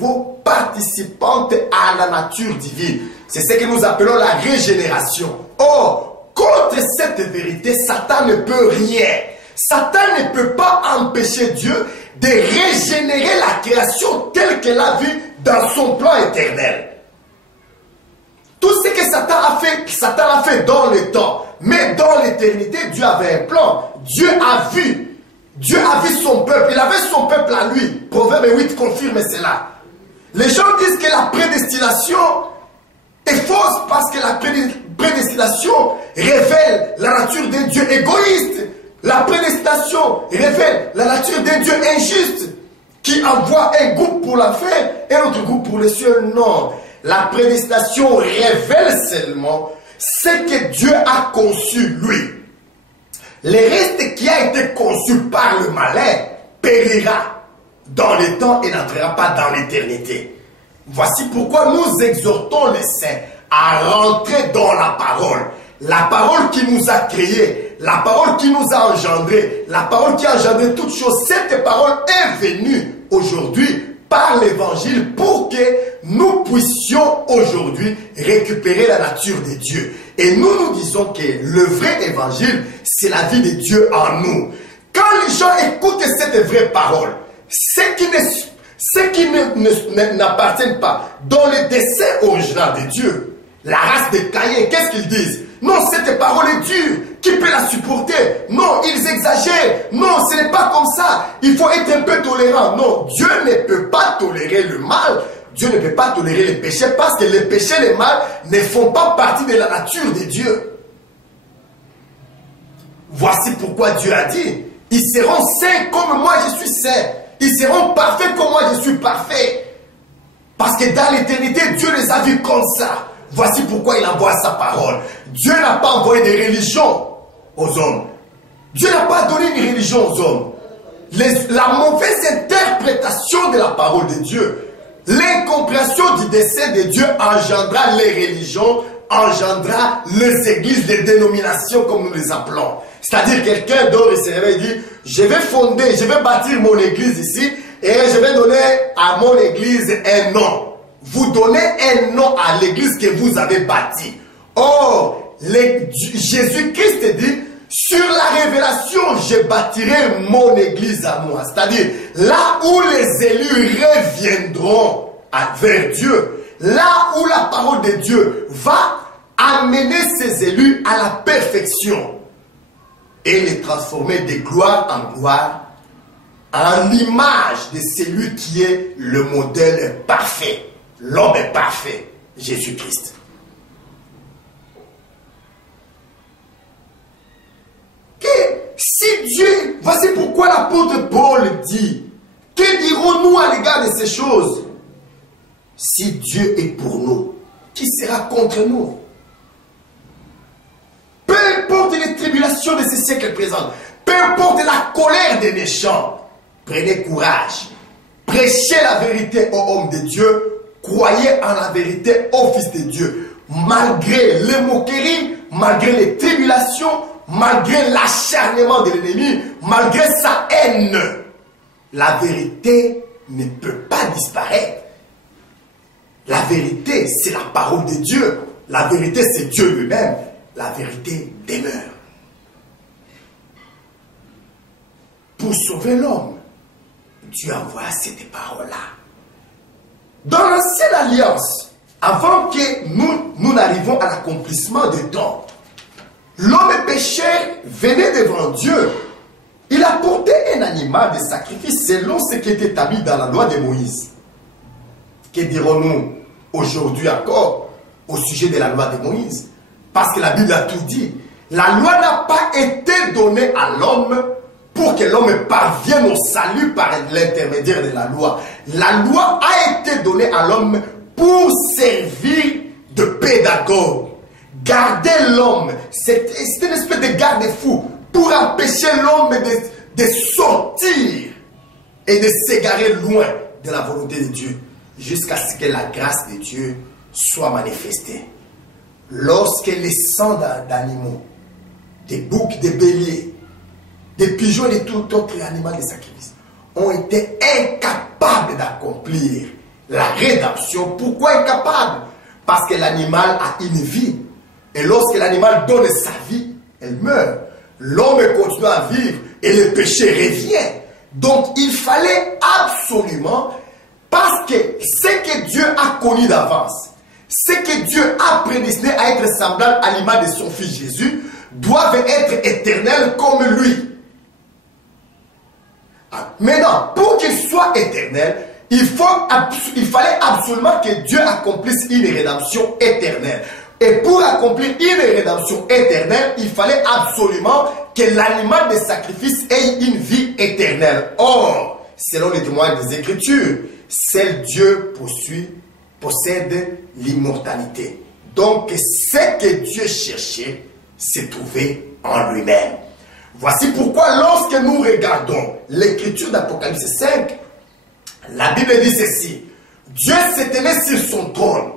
nouveau participante à la nature divine. C'est ce que nous appelons la régénération. Or, contre cette vérité, Satan ne peut rien. Satan ne peut pas empêcher Dieu de régénérer la création telle qu'elle a vue dans son plan éternel. Tout ce que Satan l'a fait dans le temps, mais dans l'éternité, Dieu avait un plan. Dieu a vu son peuple, il avait son peuple à lui. Proverbe 8 confirme cela. Les gens disent que la prédestination est fausse parce que la prédestination révèle la nature d'un Dieu égoïste. La prédestination révèle la nature d'un Dieu injuste qui envoie un groupe pour l'enfer et un autre groupe pour les cieux. Non. La prédestination révèle seulement ce que Dieu a conçu lui. Le reste qui a été conçu par le malin périra dans le temps et n'entrera pas dans l'éternité. Voici pourquoi nous exhortons les saints à rentrer dans la parole. La parole qui nous a créés, la parole qui nous a engendrés, la parole qui a engendré toutes choses. Cette parole est venue aujourd'hui par l'évangile pour que nous puissions aujourd'hui récupérer la nature de Dieu. Et nous disons que le vrai évangile, c'est la vie de Dieu en nous. Quand les gens écoutent cette vraie parole, ce qui n'appartiennent pas dans le dessein original de Dieu, la race de Caïn, qu'est-ce qu'ils disent? Non, cette parole est dure. Qui peut la supporter? Non, ils exagèrent. Non, ce n'est pas comme ça. Il faut être un peu tolérant. Non, Dieu ne peut pas tolérer le mal. Dieu ne peut pas tolérer les péchés parce que les péchés et les mal ne font pas partie de la nature de Dieu. Voici pourquoi Dieu a dit, ils seront saints comme moi je suis saint. Ils seront parfaits comme moi je suis parfait. Parce que dans l'éternité, Dieu les a vus comme ça. Voici pourquoi il envoie sa parole. Dieu n'a pas envoyé des religions aux hommes. Dieu n'a pas donné une religion aux hommes. La mauvaise interprétation de la parole de Dieu, l'incompréhension du dessein de Dieu engendra les religions, engendra les églises, les dénominations comme nous les appelons. C'est-à-dire quelqu'un dort et se réveille et dit, je vais bâtir mon église ici et je vais donner à mon église un nom. Vous donnez un nom à l'église que vous avez bâtie. Or, Jésus-Christ dit, sur la révélation, je bâtirai mon église à moi. C'est-à-dire, là où les élus reviendront vers Dieu, là où la parole de Dieu va amener ces élus à la perfection et les transformer de gloire en gloire, en l'image de celui qui est le modèle parfait. L'homme est parfait, Jésus-Christ. Si Dieu, voici pourquoi l'apôtre Paul dit, que dirons-nous à l'égard de ces choses? Si Dieu est pour nous, qui sera contre nous? Peu importe les tribulations de ces siècles présents, peu importe la colère des méchants, prenez courage, prêchez la vérité aux hommes de Dieu, croyez en la vérité au Fils de Dieu. Malgré les moqueries, malgré les tribulations, malgré l'acharnement de l'ennemi, malgré sa haine, la vérité ne peut pas disparaître. La vérité, c'est la parole de Dieu. La vérité, c'est Dieu lui-même. La vérité demeure. Pour sauver l'homme, Dieu envoie cette parole-là. Dans l'ancienne alliance, avant que nous n'arrivions à l'accomplissement des temps, l'homme pécheur venait devant Dieu. Il apportait un animal de sacrifice selon ce qui était établi dans la loi de Moïse. Que dirons-nous aujourd'hui encore au sujet de la loi de Moïse? Parce que la Bible a tout dit. La loi n'a pas été donnée à l'homme pour que l'homme parvienne au salut par l'intermédiaire de la loi. La loi a été donnée à l'homme pour servir de pédagogue. Garder l'homme, c'est une espèce de garde-fou pour empêcher l'homme de sortir et de s'égarer loin de la volonté de Dieu jusqu'à ce que la grâce de Dieu soit manifestée. Lorsque les sangs d'animaux, des boucs, des béliers, des pigeons et de tout autre animal de sacrifice ont été incapables d'accomplir la rédemption. Pourquoi incapable? Parce que l'animal a une vie. Et lorsque l'animal donne sa vie, elle meurt. L'homme continue à vivre et le péché revient. Donc il fallait absolument, parce que ce que Dieu a connu d'avance, ce que Dieu a prédestiné à être semblable à l'image de son Fils Jésus, doivent être éternels comme lui. Maintenant, pour qu'il soit éternel, il fallait absolument que Dieu accomplisse une rédemption éternelle. Et pour accomplir une rédemption éternelle, il fallait absolument que l'animal de sacrifice ait une vie éternelle. Or, selon les témoignages des Écritures, seul Dieu possède l'immortalité. Donc, ce que Dieu cherchait se trouvait en lui-même. Voici pourquoi lorsque nous regardons l'écriture d'Apocalypse 5, la Bible dit ceci. Dieu se tenait sur son trône.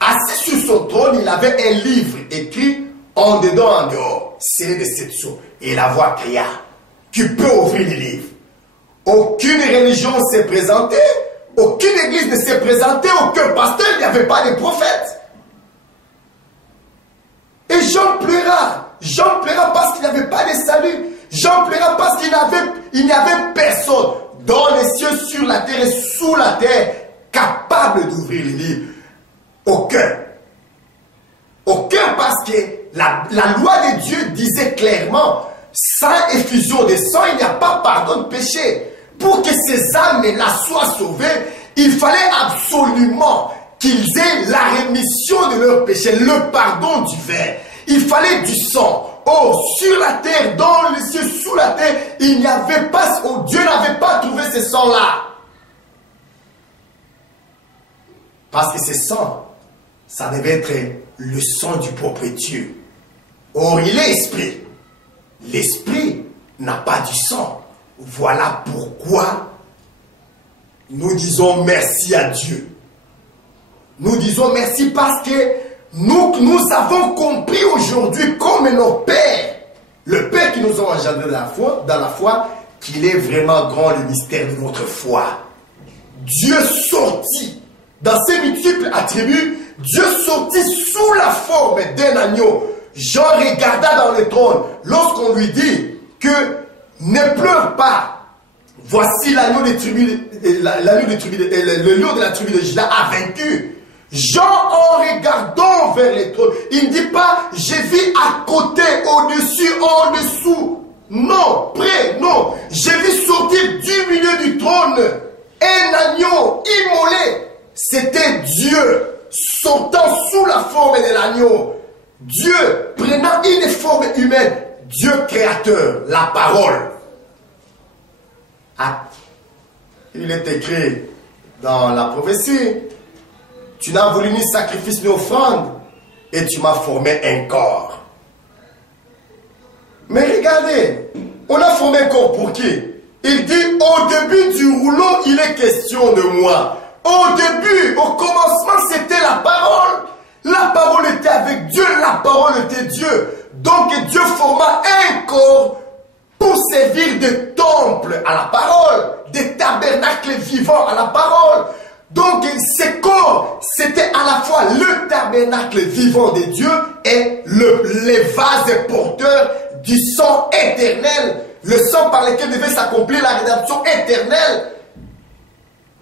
Assis sur son trône, il avait un livre écrit en dedans, en dehors, scellé de 7 sceaux. Et la voix cria, qui peut ouvrir le livre? Aucune religion s'est présentée, aucune église ne s'est présentée, aucun pasteur, il n'y avait pas de prophète. Et Jean pleura. Jean pleura parce qu'il n'y avait pas de salut. Jean pleura parce qu'il n'y avait personne dans les cieux, sur la terre et sous la terre capable d'ouvrir le livre. Aucun. Aucun, parce que la loi de Dieu disait clairement, sans effusion de sang, il n'y a pas pardon de péché. Pour que ces âmes-là soient sauvées, il fallait absolument qu'ils aient la rémission de leurs péchés, le pardon divin. Il fallait du sang. Oh, sur la terre, dans les cieux, sous la terre, il n'y avait pas, oh, Dieu n'avait pas trouvé ce sang-là. Parce que ce sang, ça devait être le sang du propre Dieu. Or, il est esprit. L'esprit n'a pas du sang. Voilà pourquoi nous disons merci à Dieu. Nous disons merci parce que nous avons compris aujourd'hui, comme nos pères, le Père qui nous a engendrés dans la foi, qu'il est vraiment grand le mystère de notre foi. Dieu sortit dans ses multiples attributs, Dieu sortit sous la forme d'un agneau. Jean regarda dans le trône lorsqu'on lui dit que ne pleure pas. Voici l'agneau des tribus, le lion de la tribu de Juda a vaincu. Jean, en regardant vers les trônes, il ne dit pas, j'ai vu à côté, au-dessus, en dessous. Non, près, non. J'ai vu sortir du milieu du trône un agneau immolé. C'était Dieu sortant sous la forme de l'agneau. Dieu prenant une forme humaine. Dieu créateur, la parole. Ah, il est écrit dans la prophétie. Tu n'as voulu ni sacrifice ni offrande, et tu m'as formé un corps. Mais regardez, on a formé un corps pour qui? Il dit, au début du rouleau, il est question de moi. Au début, au commencement, c'était la parole. La parole était avec Dieu, la parole était Dieu. Donc Dieu forma un corps pour servir de temple à la parole, de tabernacle vivant à la parole. Donc ce corps, c'était à la fois le tabernacle vivant de Dieu et les vases porteurs du sang éternel, le sang par lequel devait s'accomplir la rédemption éternelle.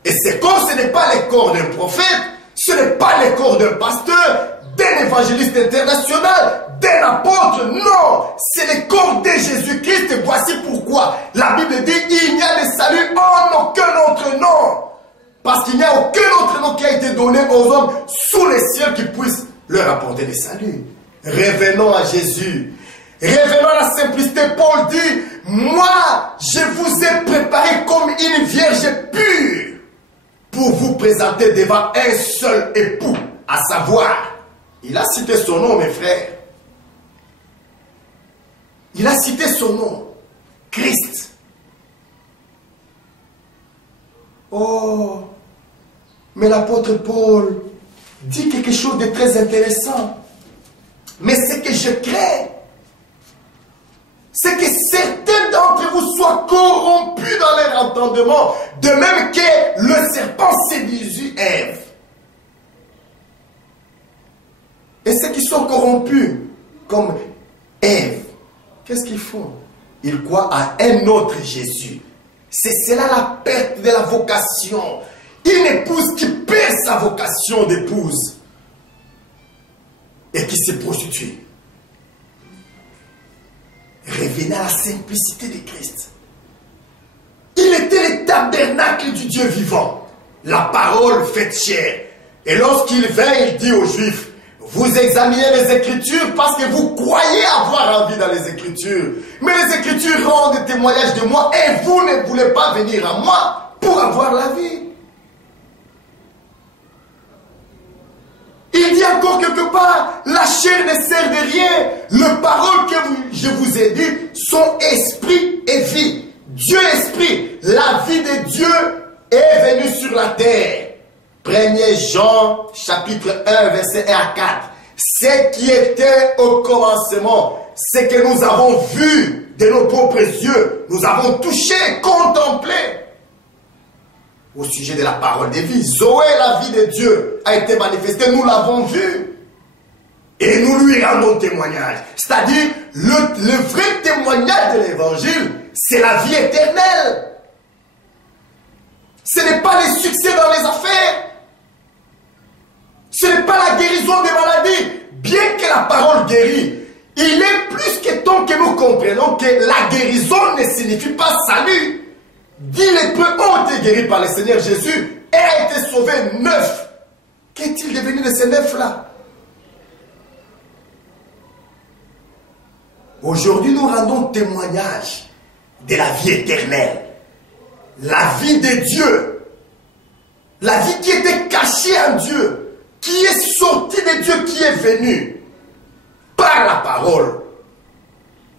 Et ce corps, ce n'est pas le corps d'un prophète, ce n'est pas le corps d'un pasteur, d'un évangéliste international, d'un apôtre, non, c'est le corps de Jésus-Christ. Voici pourquoi la Bible dit, il n'y a de salut en aucun autre nom. Parce qu'il n'y a aucun autre nom qui a été donné aux hommes sous les cieux qui puisse leur apporter le salut. Revenons à Jésus. Revenons à la simplicité. Paul dit, moi, je vous ai préparé comme une vierge pure pour vous présenter devant un seul époux, à savoir, il a cité son nom, mes frères. Il a cité son nom, Christ. Oh, mais l'apôtre Paul dit quelque chose de très intéressant. Mais ce que je crains, c'est que certains d'entre vous soient corrompus dans leur entendement, de même que le serpent séduisit corrompus comme Ève, qu'est-ce qu'ils font? Ils croient à un autre Jésus. C'est là la perte de la vocation. Une épouse qui perd sa vocation d'épouse et qui se prostitue. Revenez à la simplicité de Christ. Il était le tabernacle du Dieu vivant, la parole faite chair. Et lorsqu'il vint, il dit aux Juifs, vous examinez les Écritures parce que vous croyez avoir envie dans les Écritures. Mais les Écritures rendent témoignage de moi et vous ne voulez pas venir à moi pour avoir la vie. Il dit encore quelque part, la chair ne sert de rien. Les paroles que je vous ai dites sont esprit et vie. Dieu esprit, la vie de Dieu est venue sur la terre. 1er Jean, chapitre 1, verset 1 à 4. Ce qui était au commencement, ce que nous avons vu de nos propres yeux, nous avons touché, contemplé. Au sujet de la parole de vie, Zoé, la vie de Dieu, a été manifestée, nous l'avons vue. Et nous lui rendons témoignage. C'est-à-dire, le vrai témoignage de l'évangile, c'est la vie éternelle. Ce n'est pas les succès dans les affaires. Ce n'est pas la guérison des maladies. Bien que la parole guérit, il est plus que temps que nous comprenons que la guérison ne signifie pas salut. 10 lépreux ont été guéris par le Seigneur Jésus et a été sauvé 9. Qu'est-il devenu de ces 9-là? Aujourd'hui, nous rendons témoignage de la vie éternelle. La vie de Dieu. La vie qui était cachée en Dieu. Qui est sortie de Dieu, qui est venue par la parole.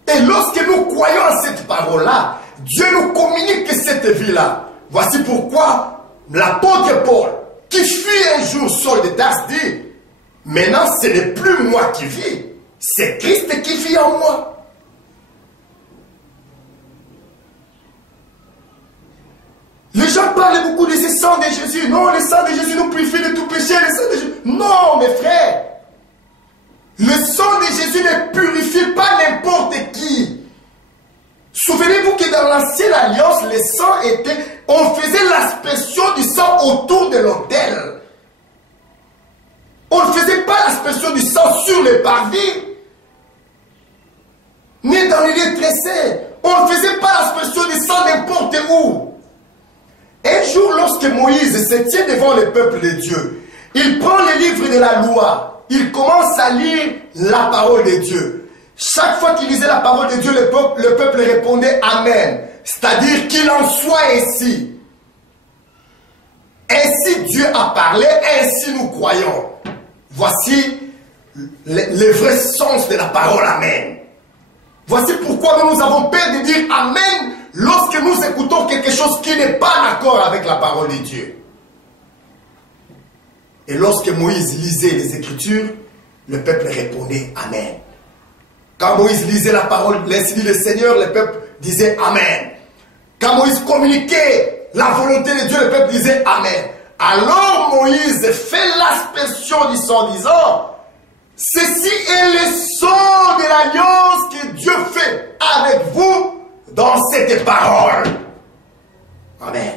Et lorsque nous croyons à cette parole-là, Dieu nous communique cette vie-là. Voici pourquoi l'apôtre Paul, qui fut un jour Saul de Tarse, dit, maintenant ce n'est plus moi qui vis, c'est Christ qui vit en moi. Les gens parlent beaucoup de ce sang de Jésus. Non, le sang de Jésus nous purifie de tout péché. Le sang de Jésus. Non, mes frères. Le sang de Jésus ne purifie pas n'importe qui. Souvenez-vous que dans l'ancienne alliance, le sang était... On faisait l'aspersion du sang autour de l'autel. On ne faisait pas l'aspersion du sang sur les parvis. Ni dans les lieux tressés. On ne faisait pas l'aspersion du sang n'importe où. Un jour, lorsque Moïse se tient devant le peuple de Dieu, il prend le livre de la loi, il commence à lire la parole de Dieu. Chaque fois qu'il lisait la parole de Dieu, le peuple répondait Amen. C'est-à-dire qu'il en soit ainsi. Ainsi Dieu a parlé, ainsi nous croyons. Voici le vrai sens de la parole Amen. Voici pourquoi nous avons peur de dire Amen lorsque nous écoutons quelque chose qui n'est pas d'accord avec la parole de Dieu. Et lorsque Moïse lisait les Écritures, le peuple répondait Amen. Quand Moïse lisait la parole, l'ainsi dit le Seigneur, le peuple disait Amen. Quand Moïse communiquait la volonté de Dieu, le peuple disait Amen. Alors Moïse fait l'aspersion du sang, disant, ceci est le sang de l'alliance que Dieu fait avec vous dans cette parole. Amen.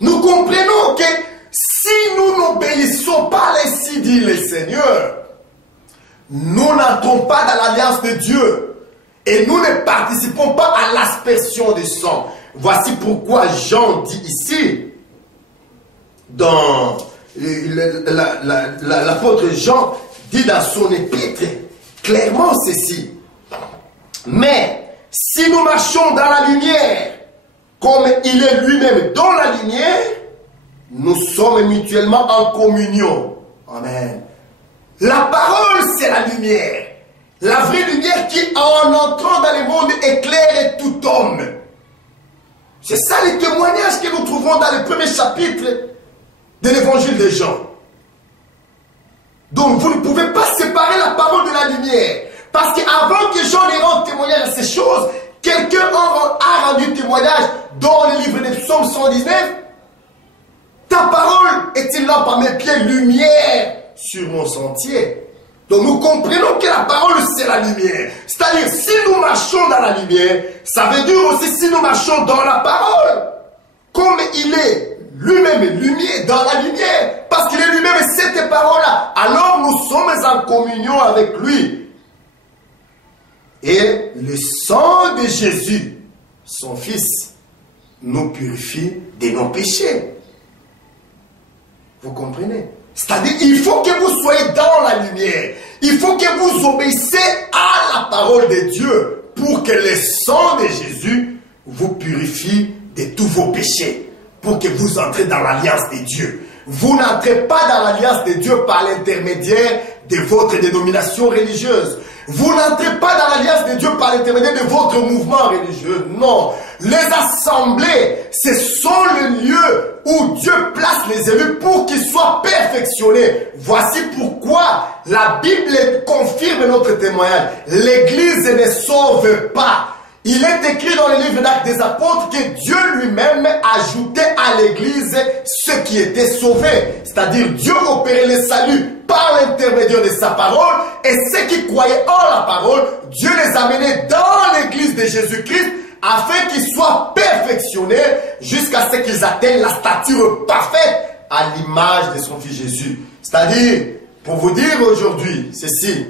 Nous comprenons que si nous n'obéissons pas ainsi dit le Seigneur, nous n'entrons pas dans l'alliance de Dieu et nous ne participons pas à l'aspersion du sang. Voici pourquoi Jean dit ici, dans l'apôtre Jean dit dans son épître clairement ceci. Mais si nous marchons dans la lumière, comme il est lui-même dans la lumière, nous sommes mutuellement en communion. Amen. La parole, c'est la lumière. La vraie lumière qui, en entrant dans le monde, éclaire tout homme. C'est ça les témoignages que nous trouvons dans le premier chapitre de l'évangile de Jean. Donc vous ne pouvez pas séparer la parole de la lumière. Parce qu'avant que Jean ne rende témoignage à ces choses, quelqu'un a rendu témoignage dans le livre des psaumes 119. Ta parole est une lampe à mes pieds, lumière sur mon sentier. Donc nous comprenons que la parole c'est la lumière. C'est-à-dire si nous marchons dans la lumière, ça veut dire aussi si nous marchons dans la parole. Comme il est lui-même lumière dans la lumière. Parce qu'il est lui-même cette parole-là. Alors nous sommes en communion avec lui. Et le sang de Jésus, son Fils, nous purifie de nos péchés. Vous comprenez? C'est-à-dire, il faut que vous soyez dans la lumière. Il faut que vous obéissez à la parole de Dieu pour que le sang de Jésus vous purifie de tous vos péchés. Pour que vous entrez dans l'alliance de Dieu. Vous n'entrez pas dans l'alliance de Dieu par l'intermédiaire de votre dénomination religieuse. Vous n'entrez pas dans l'alliance de Dieu par l'intermédiaire de votre mouvement religieux. Non. Les assemblées, ce sont le lieu où Dieu place les élus pour qu'ils soient perfectionnés. Voici pourquoi la Bible confirme notre témoignage. L'Église ne sauve pas. Il est écrit dans le livre d'Actes des Apôtres que Dieu lui-même ajoutait à l'Église ceux qui étaient sauvés. C'est-à-dire Dieu opérait le salut par l'intermédiaire de sa parole et ceux qui croyaient en la parole, Dieu les amenait dans l'Église de Jésus-Christ afin qu'ils soient perfectionnés jusqu'à ce qu'ils atteignent la stature parfaite à l'image de son Fils Jésus. C'est-à-dire, pour vous dire aujourd'hui ceci,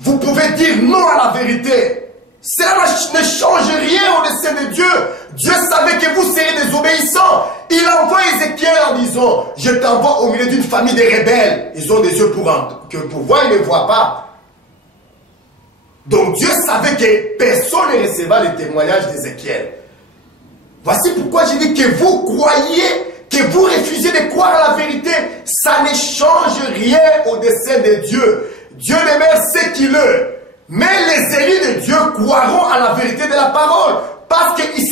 vous pouvez dire non à la vérité. Cela ne change rien au dessein de Dieu. Dieu savait que vous seriez désobéissants. Il envoie Ézéchiel en disant, je t'envoie au milieu d'une famille de rebelles. Ils ont des yeux pour voir, ils ne voient pas. Donc Dieu savait que personne ne recevra le témoignage d'Ézéchiel. Voici pourquoi j'ai dit que vous croyez, que vous refusez de croire à la vérité. Ça ne change rien au dessein de Dieu. Dieu demeure ce qu'il est. Mais les élus de Dieu croiront à la vérité de la parole. Parce qu'ils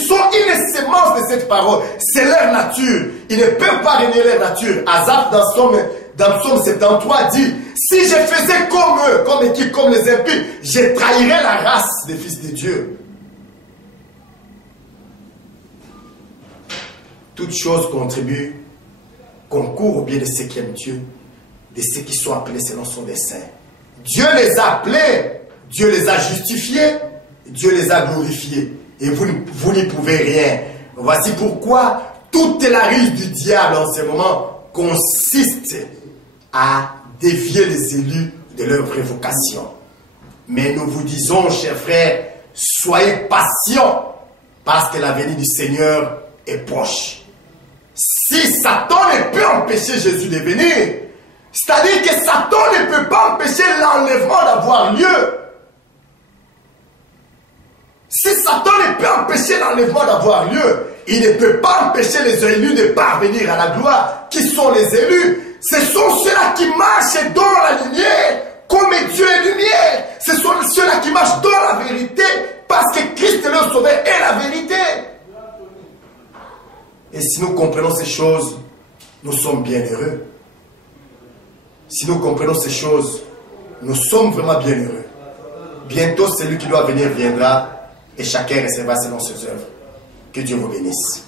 sont une sémence de cette parole. C'est leur nature. Ils ne peuvent pas renier leur nature. Asaph dans Psaume 73 dit, si je faisais comme eux, comme les impies, je trahirais la race des fils de Dieu. Toute chose concourt au bien de ceux qui aiment Dieu, de ceux qui sont appelés selon son dessein. Dieu les a appelés, Dieu les a justifiés, Dieu les a glorifiés. Et vous n'y pouvez rien. Voici pourquoi toute la ruse du diable en ce moment consiste à dévier les élus de leur vraie vocation. Mais nous vous disons, chers frères, soyez patients parce que la venue du Seigneur est proche. Si Satan ne peut empêcher Jésus de venir, c'est-à-dire que Satan ne peut pas empêcher l'enlèvement d'avoir lieu. Si Satan ne peut empêcher l'enlèvement d'avoir lieu, il ne peut pas empêcher les élus de parvenir à la gloire. Qui sont les élus? Ce sont ceux-là qui marchent dans la lumière, comme Dieu est lumière. Ce sont ceux-là qui marchent dans la vérité, parce que Christ leur sauveur est la vérité. Et si nous comprenons ces choses, nous sommes bien heureux. Si nous comprenons ces choses, nous sommes vraiment bien heureux. Bientôt, celui qui doit venir viendra et chacun recevra selon ses œuvres. Que Dieu vous bénisse.